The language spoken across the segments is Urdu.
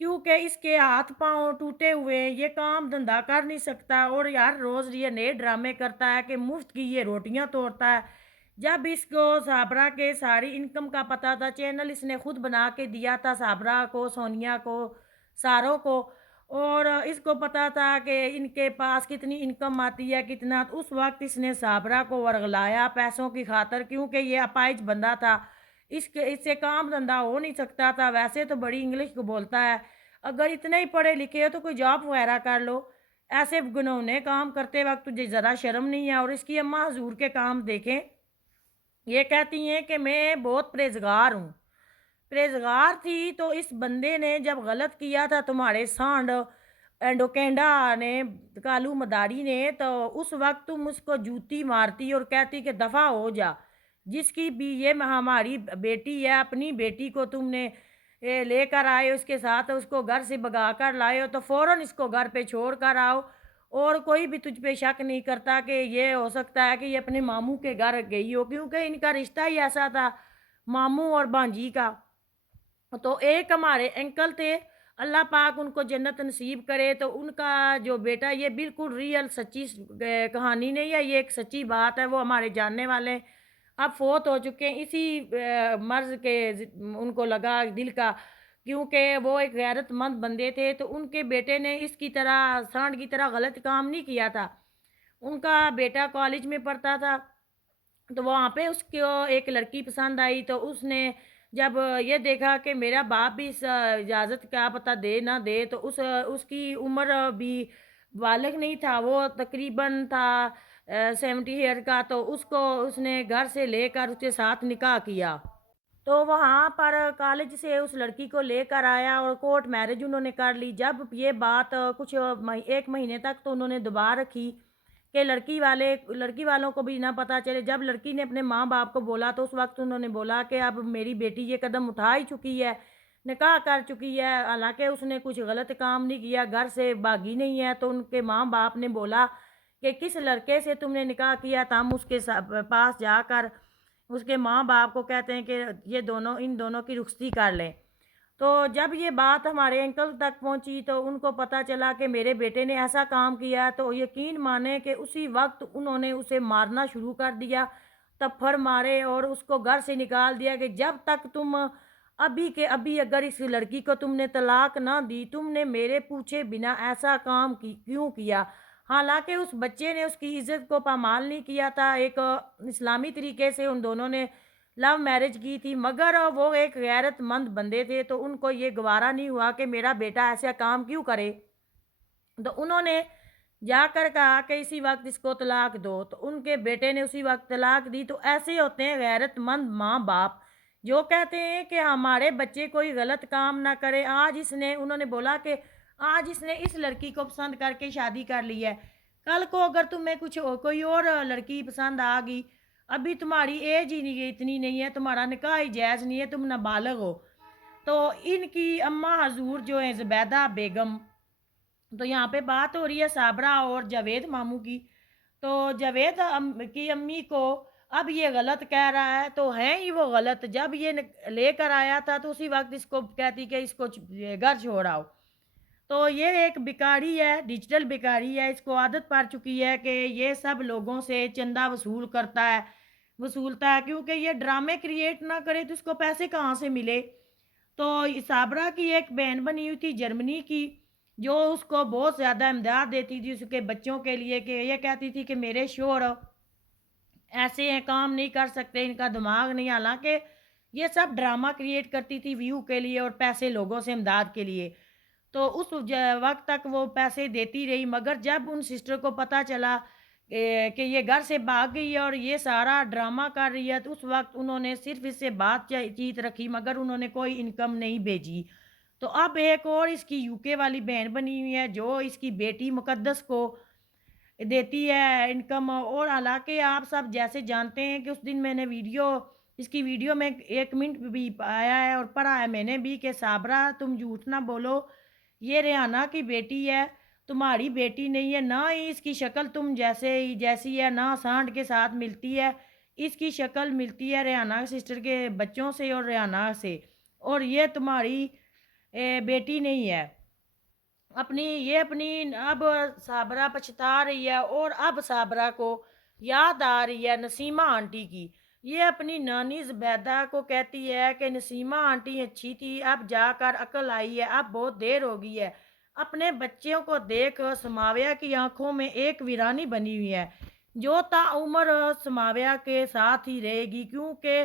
کیونکہ اس کے ہاتھ پاؤں ٹوٹے ہوئے ہیں، یہ کام دھندا کر نہیں سکتا اور ہر روز یہ نئے ڈرامے کرتا ہے کہ مفت کی یہ روٹیاں توڑتا ہے۔ جب اس کو صابرہ کے ساری انکم کا پتہ تھا، چینل اس نے خود بنا کے دیا تھا صابرہ کو، سونیا کو، ساروں کو، اور اس کو پتا تھا کہ ان کے پاس کتنی انکم آتی ہے کتنا، تو اس وقت اس نے صابرہ کو ورغلایا پیسوں کی خاطر، کیونکہ یہ اپائج بندہ تھا، اس سے کام دھندا ہو نہیں سکتا تھا۔ ویسے تو بڑی انگلش کو بولتا ہے، اگر اتنے ہی پڑھے لکھے ہو تو کوئی جاب وغیرہ کر لو، ایسے گنونے کام کرتے وقت تجھے ذرا شرم نہیں ہے۔ اور اس کی اماں حضور کے کام دیکھیں، یہ کہتی ہیں کہ میں بہت پرہیزگار ہوں، پرہیزگار تھی تو اس بندے نے جب غلط کیا تھا تمہارے سانڈ ڈوکینڈا نے، کالو مداری نے، تو اس وقت تم اس کو جوتی مارتی اور کہتی کہ دفع ہو جا، جس کی بھی یہ ہماری بیٹی ہے، اپنی بیٹی کو تم نے لے کر آئے، اس کے ساتھ اس کو گھر سے بگا کر لائے ہو تو فوراً اس کو گھر پہ چھوڑ کر آؤ، اور کوئی بھی تجھ پہ شک نہیں کرتا کہ یہ ہو سکتا ہے کہ یہ اپنے ماموں کے گھر گئی ہو، کیونکہ ان کا رشتہ ہی ایسا تھا ماموں اور بانجی کا۔ تو ایک ہمارے انکل تھے، اللہ پاک ان کو جنت نصیب کرے، تو ان کا جو بیٹا، یہ بالکل ریئل سچی کہانی نہیں ہے، یہ ایک سچی بات ہے، وہ ہمارے جاننے والے اب فوت ہو چکے ہیں اسی مرض کے، ان کو لگا دل کا، کیونکہ وہ ایک غیرت مند بندے تھے، تو ان کے بیٹے نے اس کی طرح سانڈ کی طرح غلط کام نہیں کیا تھا۔ ان کا بیٹا کالج میں پڑھتا تھا، تو وہاں پہ اس کو ایک لڑکی پسند آئی، تو اس نے جب یہ دیکھا کہ میرا باپ بھی اس اجازت کیا پتہ دے نہ دے، تو اس کی عمر بھی بالغ نہیں تھا، وہ تقریباً تھا 70 ایئر کا، تو اس نے گھر سے لے کر اس کے ساتھ نکاح کیا۔ تو وہاں پر کالج سے اس لڑکی کو لے کر آیا اور کورٹ میرج انہوں نے کر لی۔ جب یہ بات کچھ ایک مہینے تک تو انہوں نے دبا رکھی کہ لڑکی والوں کو بھی نہ پتہ چلے۔ جب لڑکی نے اپنے ماں باپ کو بولا تو اس وقت انہوں نے بولا کہ اب میری بیٹی یہ قدم اٹھا ہی چکی ہے، نکاح کر چکی ہے، حالانکہ اس نے کچھ غلط کام نہیں کیا، گھر سے بھاگی نہیں ہے۔ تو ان کے ماں باپ نے بولا کہ کس لڑکے سے تم نے نکاح کیا تھا، ہم اس کے پاس جا کر اس کے ماں باپ کو کہتے ہیں کہ ان دونوں کی رخصتی کر لیں۔ تو جب یہ بات ہمارے انکل تک پہنچی تو ان کو پتہ چلا کہ میرے بیٹے نے ایسا کام کیا، تو یقین مانیں کہ اسی وقت انہوں نے اسے مارنا شروع کر دیا، تپھر مارے اور اس کو گھر سے نکال دیا کہ جب تک تم ابھی کے ابھی اگر اس لڑکی کو تم نے طلاق نہ دی، تم نے میرے پوچھے بنا ایسا کام کیوں کیا۔ حالانکہ اس بچے نے اس کی عزت کو پامال نہیں کیا تھا، ایک اسلامی طریقے سے ان دونوں نے لو میرج کی تھی، مگر وہ ایک غیرت مند بندے تھے، تو ان کو یہ گوارا نہیں ہوا کہ میرا بیٹا ایسا کام کیوں کرے، تو انہوں نے جا کر کہا کہ اسی وقت اس کو طلاق دو، تو ان کے بیٹے نے اسی وقت طلاق دی۔ تو ایسے ہوتے ہیں غیرت مند ماں باپ جو کہتے ہیں کہ ہمارے بچے کوئی غلط کام نہ کرے۔ انہوں نے بولا کہ آج اس نے اس لڑکی کو پسند کر کے شادی کر لی ہے، کل کو اگر تمہیں کوئی اور لڑکی پسند آ گئی، ابھی تمہاری ایج ہی نہیں، اتنی نہیں ہے، تمہارا نکاح ہی جائز نہیں ہے، تم نابالغ ہو۔ تو ان کی اماں حضور جو ہیں زبیدہ بیگم، تو یہاں پہ بات ہو رہی ہے صابرہ اور جاوید ماموں کی، تو جاوید کی امی کو اب یہ غلط کہہ رہا ہے، تو ہیں ہی وہ غلط، جب یہ لے کر آیا تھا تو اسی وقت اس کو کہتی کہ اس کو گھر چھوڑاؤ۔ تو یہ ایک بیکاری ہے، ڈیجیٹل بیکاری ہے، اس کو عادت پڑ چکی ہے کہ یہ سب لوگوں سے چندہ وصولتا ہے، کیونکہ یہ ڈرامے کریٹ نہ کرے تو اس کو پیسے کہاں سے ملے۔ تو صابرہ کی ایک بہن بنی ہوئی تھی جرمنی کی، جو اس کو بہت زیادہ امداد دیتی تھی اس کے بچوں کے لیے، کہ یہ کہتی تھی کہ میرے شوہر ایسے ہیں، کام نہیں کر سکتے، ان کا دماغ نہیں، حالانکہ یہ سب ڈرامہ کریٹ کرتی تھی ویو کے لیے اور پیسے لوگوں سے امداد کے لیے۔ تو اس وقت تک وہ پیسے دیتی رہی، مگر جب ان سسٹر کو پتہ چلا کہ یہ گھر سے بھاگ گئی ہے اور یہ سارا ڈرامہ کر رہی ہے، تو اس وقت انہوں نے صرف اس سے بات چیت رکھی، مگر انہوں نے کوئی انکم نہیں بھیجی۔ تو اب ایک اور اس کی یو کے والی بہن بنی ہوئی ہے جو اس کی بیٹی مقدس کو دیتی ہے انکم، اور حالانکہ آپ سب جیسے جانتے ہیں کہ اس دن میں نے اس کی ویڈیو میں 1 منٹ بھی آیا ہے اور پڑھا ہے میں نے بھی کہ صابرہ تم جھوٹ نہ بولو، یہ ریحانہ کی بیٹی ہے، تمہاری بیٹی نہیں ہے، نہ ہی اس کی شکل تم جیسی ہے، نہ سانڈ کے ساتھ ملتی ہے، اس کی شکل ملتی ہے ریحانہ سسٹر کے بچوں سے اور ریحانہ سے، اور یہ تمہاری بیٹی نہیں ہے اپنی اب صابرہ پچھتا رہی ہے، اور اب صابرہ کو یاد آ رہی ہے نسیمہ آنٹی کی۔ یہ اپنی نانی زبیدہ کو کہتی ہے کہ نسیمہ آنٹی اچھی تھی، اب جا کر عقل آئی ہے، اب بہت دیر ہو گئی ہے۔ اپنے بچوں کو دیکھ سماویہ کی آنکھوں میں ایک ویرانی بنی ہوئی ہے، جو تا عمر سماویہ کے ساتھ ہی رہے گی، کیونکہ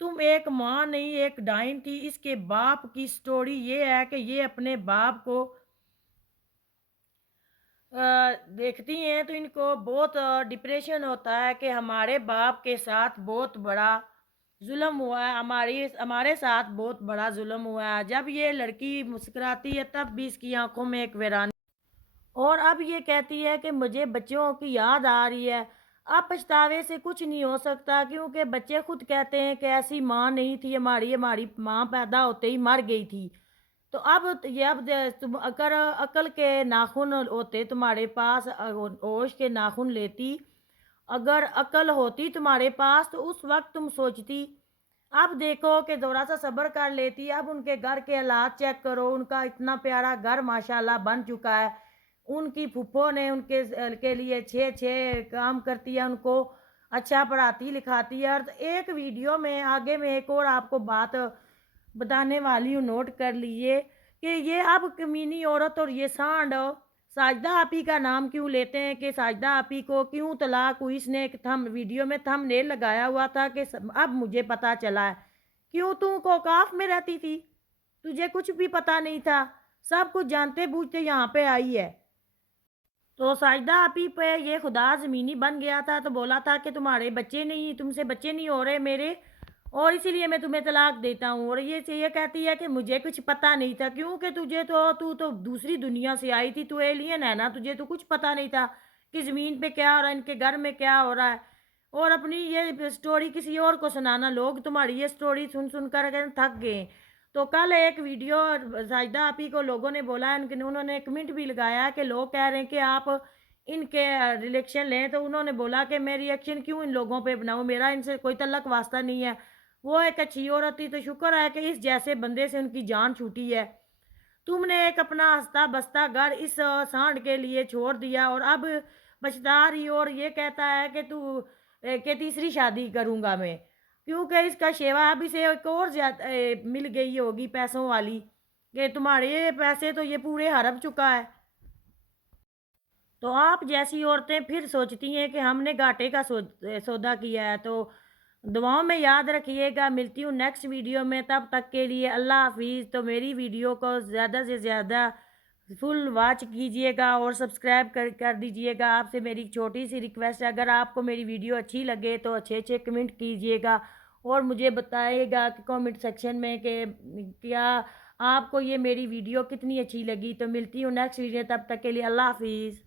تم ایک ماں نہیں ایک ڈائن تھی۔ اس کے باپ کی سٹوری یہ ہے کہ یہ اپنے باپ کو دیکھتی ہیں تو ان کو بہت ڈپریشن ہوتا ہے کہ ہمارے باپ کے ساتھ بہت بڑا ظلم ہوا ہے، ہمارے ساتھ بہت بڑا ظلم ہوا ہے۔ جب یہ لڑکی مسکراتی ہے تب بھی اس کی آنکھوں میں ایک ویرانی، اور اب یہ کہتی ہے کہ مجھے بچوں کی یاد آ رہی ہے۔ اب پچھتاوے سے کچھ نہیں ہو سکتا، کیونکہ بچے خود کہتے ہیں کہ ایسی ماں نہیں تھی ہماری ماں پیدا ہوتے ہی مر گئی تھی۔ تو اب تم اگر عقل کے ناخن ہوتے تمہارے پاس، ہوش کے ناخن لیتی، اگر عقل ہوتی تمہارے پاس تو اس وقت تم سوچتی۔ اب دیکھو کہ تھوڑا سا صبر کر لیتی۔ اب ان کے گھر کے حالات چیک کرو، ان کا اتنا پیارا گھر ماشاءاللہ بن چکا ہے۔ ان کی پھپھو نے ان کے لیے چھ کام کرتی ہے، ان کو اچھا پڑھاتی لکھاتی ہے۔ اور ایک ویڈیو میں آگے میں ایک اور آپ کو بات بتانے والی ہوں، نوٹ کر لیجیے کہ یہ اب کمینی عورت اور یہ سانڈ ساجدہ آپی کا نام کیوں لیتے ہیں، کہ ساجدہ آپی کو کیوں طلاق ہوئی۔ اس نے ایک ویڈیو میں تھم نیل لگایا ہوا تھا کہ اب مجھے پتا چلا ہے، کیوں تو کوکاف میں رہتی تھی، تجھے کچھ بھی پتا نہیں تھا، سب کچھ جانتے بوجھتے یہاں پہ آئی ہے۔ تو ساجدہ آپی پہ یہ خدا زمینی بن گیا تھا، تو بولا تھا کہ تمہارے بچے نہیں، تم سے بچے نہیں ہو رہے میرے، اور اسی لیے میں تمہیں طلاق دیتا ہوں۔ اور یہ کہتی ہے کہ مجھے کچھ پتا نہیں تھا، کیونکہ تو دوسری دنیا سے آئی تھی، تو ایلین ہے نا، تجھے تو کچھ پتا نہیں تھا کہ زمین پہ کیا ہو رہا ہے، ان کے گھر میں کیا ہو رہا ہے۔ اور اپنی یہ سٹوری کسی اور کو سنانا، لوگ تمہاری یہ سٹوری سن کر تھک گئے۔ تو کل ایک ویڈیو ساجدہ آپی کو لوگوں نے بولا، انہوں نے کمنٹ بھی لگایا کہ لوگ کہہ رہے ہیں کہ آپ ان کے ریلیکشن لیں، تو انہوں نے بولا کہ میں ریئیکشن کیوں ان لوگوں پہ بناؤں، میرا ان سے کوئی تعلق واسطہ نہیں ہے۔ وہ ایک اچھی عورت تھی، تو شکر ہے کہ اس جیسے بندے سے ان کی جان چھوٹی ہے۔ تم نے ایک اپنا ہنستا بستا گھر اس سانڈ کے لیے چھوڑ دیا، اور اب پچھتا رہی، اور یہ کہتا ہے کہ تیسری شادی کروں گا میں، کیونکہ اس کا شیوا اب اسے ایک اور زیادہ مل گئی ہوگی پیسوں والی، کہ تمہارے پیسے تو یہ پورے ہڑپ چکا ہے۔ تو آپ جیسی عورتیں پھر سوچتی ہیں کہ ہم نے گھاٹے کا سودا کیا ہے۔ تو دعاؤں میں یاد رکھیے گا، ملتی ہوں نیکسٹ ویڈیو میں، تب تک کے لیے اللہ حافظ۔ تو میری ویڈیو کو زیادہ سے زیادہ فل واچ کیجئے گا اور سبسکرائب کر دیجئے گا۔ آپ سے میری چھوٹی سی ریکویسٹ ہے، اگر آپ کو میری ویڈیو اچھی لگے تو اچھے کمنٹ کیجئے گا، اور مجھے بتائیے گا کہ کمنٹ سیکشن میں کہ کیا آپ کو یہ میری ویڈیو کتنی اچھی لگی۔ تو ملتی ہوں نیکسٹ ویڈیو، تب تک کے لیے اللہ حافظ۔